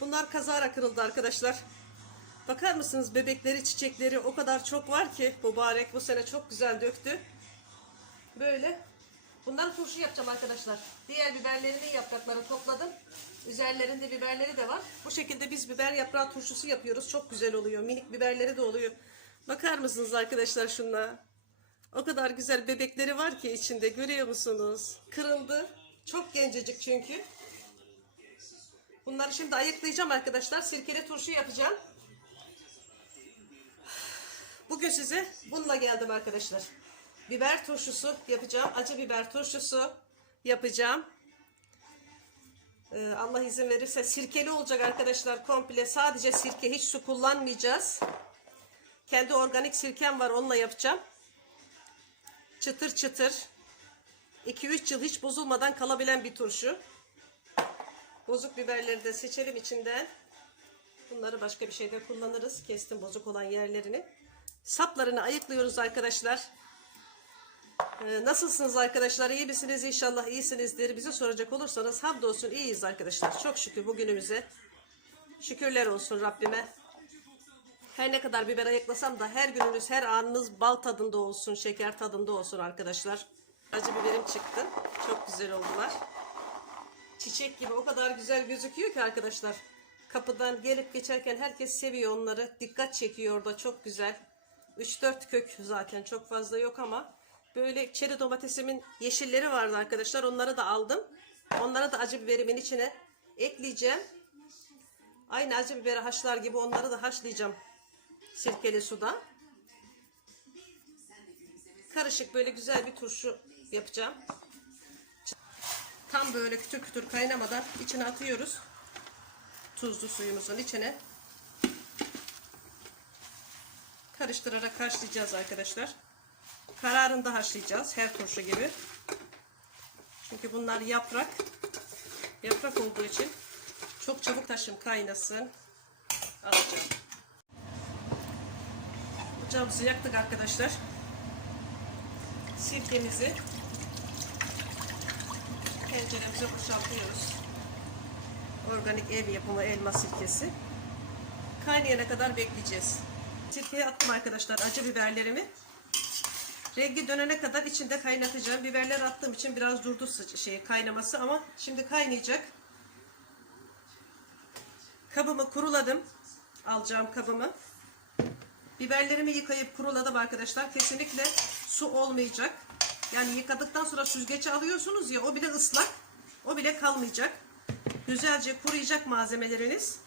Bunlar kazara kırıldı arkadaşlar. Bakar mısınız bebekleri, çiçekleri o kadar çok var ki mübarek bu sene çok güzel döktü. Böyle. Bundan turşu yapacağım arkadaşlar. Diğer biberlerinin yaprakları topladım. Üzerlerinde biberleri de var. Bu şekilde biz biber yaprağı turşusu yapıyoruz. Çok güzel oluyor. Minik biberleri de oluyor. Bakar mısınız arkadaşlar şuna? O kadar güzel bebekleri var ki içinde görüyor musunuz? Kırıldı. Çok gencecik çünkü. Bunları şimdi ayıklayacağım arkadaşlar. Sirkeli turşu yapacağım. Bugün size bununla geldim arkadaşlar. Biber turşusu yapacağım. Acı biber turşusu yapacağım. Ee, Allah izin verirse sirkeli olacak arkadaşlar komple. Sadece sirke hiç su kullanmayacağız. Kendi organik sirkem var onunla yapacağım. Çıtır çıtır. 2-3 yıl hiç bozulmadan kalabilen bir turşu. Bozuk biberleri de seçelim içinden. Bunları başka bir şeyde kullanırız. Kestim bozuk olan yerlerini. Saplarını ayıklıyoruz arkadaşlar. Ee, nasılsınız arkadaşlar? İyi misiniz? İnşallah iyisinizdir. Bize soracak olursanız hamdolsun iyiyiz arkadaşlar. Çok şükür bugünümüze. Şükürler olsun Rabbime. Her ne kadar biber ayıklasam da her gününüz, her anınız bal tadında olsun, şeker tadında olsun arkadaşlar. Acı biberim çıktı. Çok güzel oldular. Çiçek gibi o kadar güzel gözüküyor ki arkadaşlar. Kapıdan gelip geçerken herkes seviyor onları. Dikkat çekiyor orada çok güzel. 3-4 kök zaten çok fazla yok ama böyle çeri domatesimin yeşilleri vardı arkadaşlar. Onları da aldım. Onları da acı biberimin içine ekleyeceğim. Aynı acı biberi haşlar gibi onları da haşlayacağım. Sirkeli suda. Karışık böyle güzel bir turşu yapacağım. Tam böyle kütür kütür kaynamadan içine atıyoruz. Tuzlu suyumuzun içine. Karıştırarak haşlayacağız arkadaşlar. Kararında haşlayacağız her turşu gibi. Çünkü bunlar yaprak. Yaprak olduğu için çok çabuk taşım kaynasın. Alacağım. Ocağımızı yaktık arkadaşlar. Sirkemizi tenceremize boşaltıyoruz. Organik ev yapımı elma sirkesi. Kaynayana kadar bekleyeceğiz. Sirkeye attım arkadaşlar acı biberlerimi. Rengi dönene kadar içinde kaynatacağım. Biberler attığım için biraz durdu şey kaynaması ama şimdi kaynayacak. Kabımı kuruladım. Alacağım kabımı. Biberlerimi yıkayıp kuruladım arkadaşlar. Kesinlikle su olmayacak. Yani yıkadıktan sonra süzgece alıyorsunuz ya o bile ıslak. O bile kalmayacak. Güzelce kuruyacak malzemeleriniz.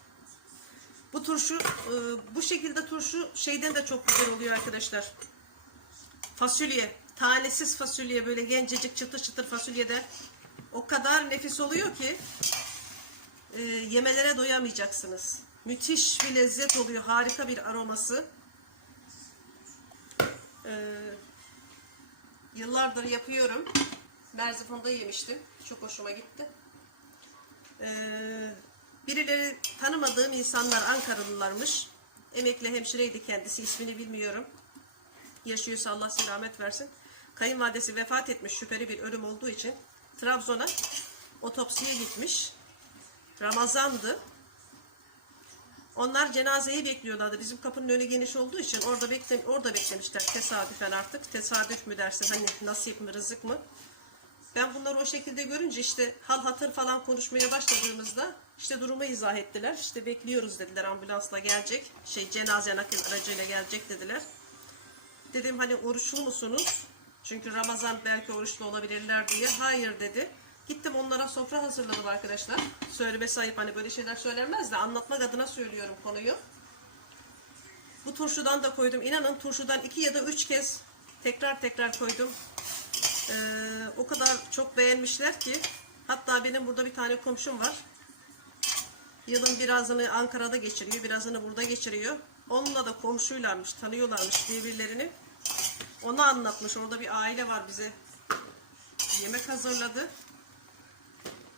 Bu turşu e, bu şekilde turşu şeyden de çok güzel oluyor arkadaşlar. Fasulye, tanesiz fasulye böyle gencecik çıtır çıtır fasulyeden o kadar nefis oluyor ki e, yemelere doyamayacaksınız. Müthiş bir lezzet oluyor. Harika bir aroması. Ee, yıllardır yapıyorum. Merzifon'da yemiştim. Çok hoşuma gitti. Ee, birileri tanımadığım insanlar Ankaralılarmış. Emekli hemşireydi kendisi. ismini bilmiyorum. Yaşıyorsa Allah selamet versin. Kayınvalidesi vefat etmiş şüpheli bir ölüm olduğu için Trabzon'a otopsiye gitmiş. Ramazandı. Onlar cenazeyi bekliyorlardı. Bizim kapının önü geniş olduğu için orada bekle orada beklemişler tesadüfen artık. Tesadüf mü dersin hani nasip mi rızık mı? Ben bunları o şekilde görünce işte hal hatır falan konuşmaya başladığımızda işte durumu izah ettiler. İşte bekliyoruz dediler ambulansla gelecek. Şey cenaze nakil aracıyla gelecek dediler. Dedim hani oruçlu musunuz? Çünkü Ramazan belki oruçlu olabilirler diye. Hayır dedi. Gittim onlara sofra hazırladım arkadaşlar. Söylemesi ayıp hani böyle şeyler söylenmez de anlatmak adına söylüyorum konuyu. Bu turşudan da koydum. İnanın turşudan iki ya da üç kez tekrar tekrar koydum. Ee, o kadar çok beğenmişler ki. Hatta benim burada bir tane komşum var. Yılın birazını Ankara'da geçiriyor, birazını burada geçiriyor. Onunla da komşuylarmış, tanıyorlarmış birbirlerini. Onu anlatmış. Orada bir aile var bize. Yemek hazırladı.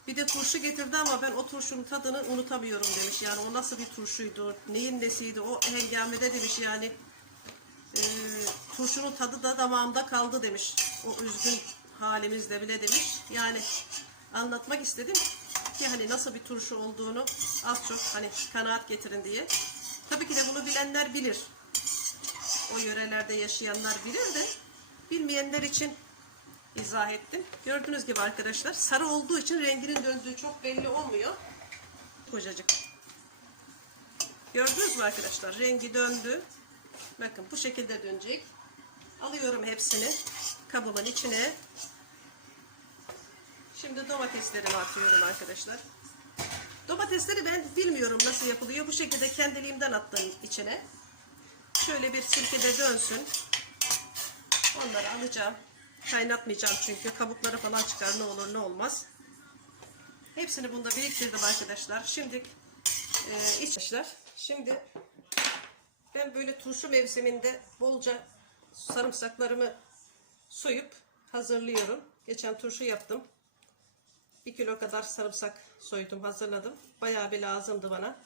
Bir de turşu getirdi ama ben o turşunun tadını unutamıyorum demiş. Yani o nasıl bir turşuydu, neyin nesiydi o hengamede demiş yani. E, turşunun tadı da damağımda kaldı demiş. O üzgün halimizde bile demiş. Yani anlatmak istedim. ki hani nasıl bir turşu olduğunu az çok hani kanaat getirin diye. Tabii ki de bunu bilenler bilir. O yörelerde yaşayanlar bilir de bilmeyenler için izah ettim. Gördüğünüz gibi arkadaşlar sarı olduğu için renginin döndüğü çok belli olmuyor. Kocacık. Gördünüz mü arkadaşlar? Rengi döndü. Bakın bu şekilde dönecek. Alıyorum hepsini kabımın içine. Şimdi domateslerimi atıyorum arkadaşlar. Domatesleri ben bilmiyorum nasıl yapılıyor. Bu şekilde kendiliğimden attım içine. Şöyle bir sirkede dönsün. Onları alacağım. Kaynatmayacağım çünkü kabukları falan çıkar ne olur ne olmaz. Hepsini bunda biriktirdim arkadaşlar. Şimdi e, iç arkadaşlar. Şimdi ben böyle turşu mevsiminde bolca sarımsaklarımı soyup hazırlıyorum. Geçen turşu yaptım. Bir kilo kadar sarımsak soydum, hazırladım. Bayağı bir lazımdı bana.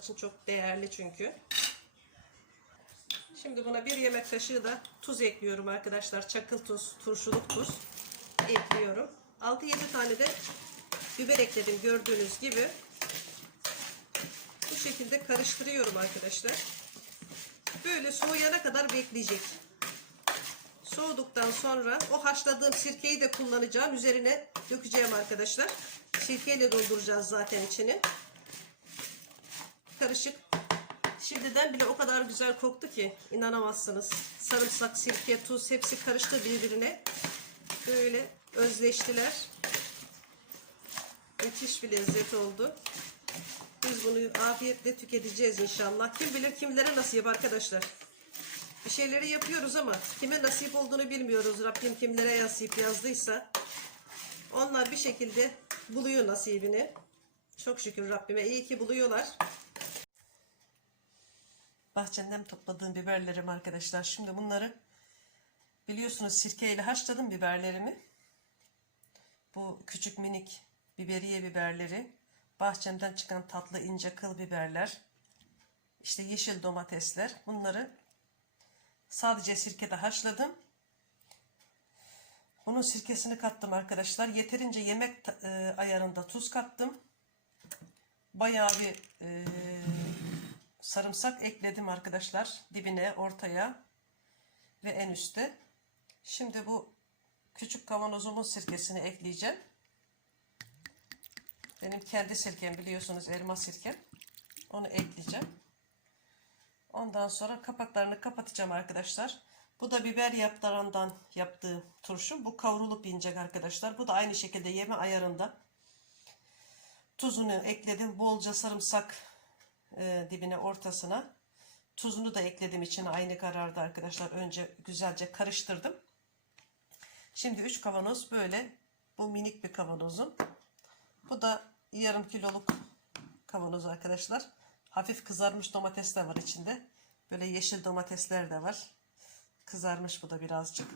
için çok değerli çünkü. Şimdi buna bir yemek kaşığı da tuz ekliyorum arkadaşlar. Çakıl tuz, turşuluk tuz ekliyorum. 6-7 tane de biber ekledim gördüğünüz gibi. Bu şekilde karıştırıyorum arkadaşlar. Böyle soğuyana kadar bekleyecek. Soğuduktan sonra o haşladığım sirkeyi de kullanacağım. Üzerine dökeceğim arkadaşlar. Sirkeyle dolduracağız zaten içini. Karışık. Şimdiden bile o kadar güzel koktu ki inanamazsınız. Sarımsak, sirke, tuz hepsi karıştı birbirine. Böyle özleştiler. Müthiş bir lezzet oldu. Biz bunu afiyetle tüketeceğiz inşallah. Kim bilir kimlere nasip arkadaşlar. Bir şeyleri yapıyoruz ama kime nasip olduğunu bilmiyoruz. Rabbim kimlere nasip yazdıysa onlar bir şekilde buluyor nasibini. Çok şükür Rabbime iyi ki buluyorlar. Bahçemden topladığım biberlerim arkadaşlar. Şimdi bunları biliyorsunuz sirkeyle haşladım biberlerimi. Bu küçük minik biberiye biberleri, bahçemden çıkan tatlı ince kıl biberler, işte yeşil domatesler. Bunları sadece sirkede haşladım. Bunun sirkesini kattım arkadaşlar. Yeterince yemek e, ayarında tuz kattım. Bayağı bir e, sarımsak ekledim arkadaşlar. Dibine, ortaya ve en üstte. Şimdi bu küçük kavanozumun sirkesini ekleyeceğim. Benim kendi sirkem biliyorsunuz elma sirkem. Onu ekleyeceğim. Ondan sonra kapaklarını kapatacağım arkadaşlar. Bu da biber yaprağından yaptığım turşu. Bu kavrulup inecek arkadaşlar. Bu da aynı şekilde yeme ayarında. Tuzunu ekledim. Bolca sarımsak e, dibine ortasına. Tuzunu da ekledim içine aynı kararda arkadaşlar. Önce güzelce karıştırdım. Şimdi 3 kavanoz böyle. Bu minik bir kavanozum. Bu da yarım kiloluk kavanoz arkadaşlar. Hafif kızarmış domates de var içinde. Böyle yeşil domatesler de var. Kızarmış bu da birazcık.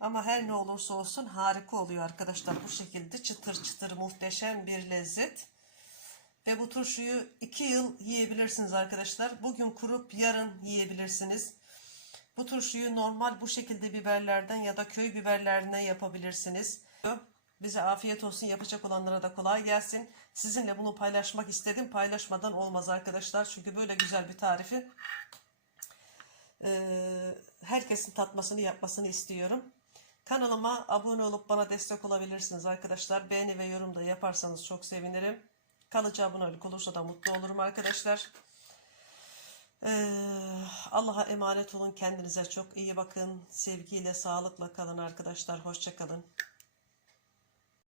Ama her ne olursa olsun harika oluyor arkadaşlar. Bu şekilde çıtır çıtır muhteşem bir lezzet. Ve bu turşuyu 2 yıl yiyebilirsiniz arkadaşlar. Bugün kurup yarın yiyebilirsiniz. Bu turşuyu normal bu şekilde biberlerden ya da köy biberlerinden yapabilirsiniz. Bize afiyet olsun. Yapacak olanlara da kolay gelsin. Sizinle bunu paylaşmak istedim. Paylaşmadan olmaz arkadaşlar. Çünkü böyle güzel bir tarifi herkesin tatmasını yapmasını istiyorum. Kanalıma abone olup bana destek olabilirsiniz arkadaşlar. Beğeni ve yorum da yaparsanız çok sevinirim. Kalıcı abonelik olursa da mutlu olurum arkadaşlar. Ee, Allah'a emanet olun. Kendinize çok iyi bakın. Sevgiyle, sağlıkla kalın arkadaşlar. Hoşça kalın.